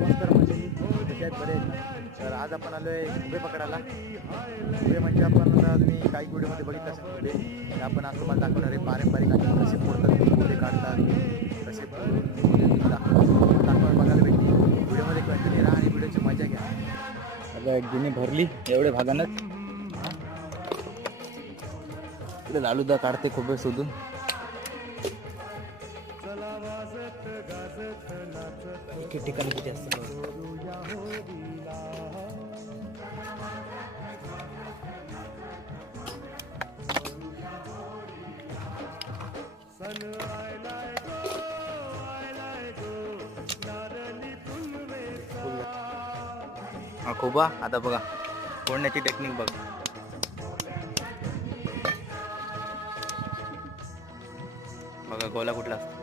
नमस्कार मंडळी, कसे आहेत? बरे आहेत. तर आज आपण आलोय खुबे पकडायला. खुबे म्हणजे आपण आता तुम्ही काही व्हिडिओमध्ये बघितलं असेल खुबे, तर आपण आज तुम्हाला दाखवणार आहे पारंपरिक आणि कसे फोडतात, खुबे काढतात, कसे दाखवणार बघायला भेटतील. व्हिडिओमध्ये कंटिन्यू राहा आणि व्हिडिओची मजा घ्या. आता एक गिनी भरली एवढे भागानच. इकडे लालूदा काढते खुबे शोधून. एके ठिकाणी किती असतं हा खुबा आता बघा फोडण्याची टेक्निक बघ. बघा गोला कुठला असतो.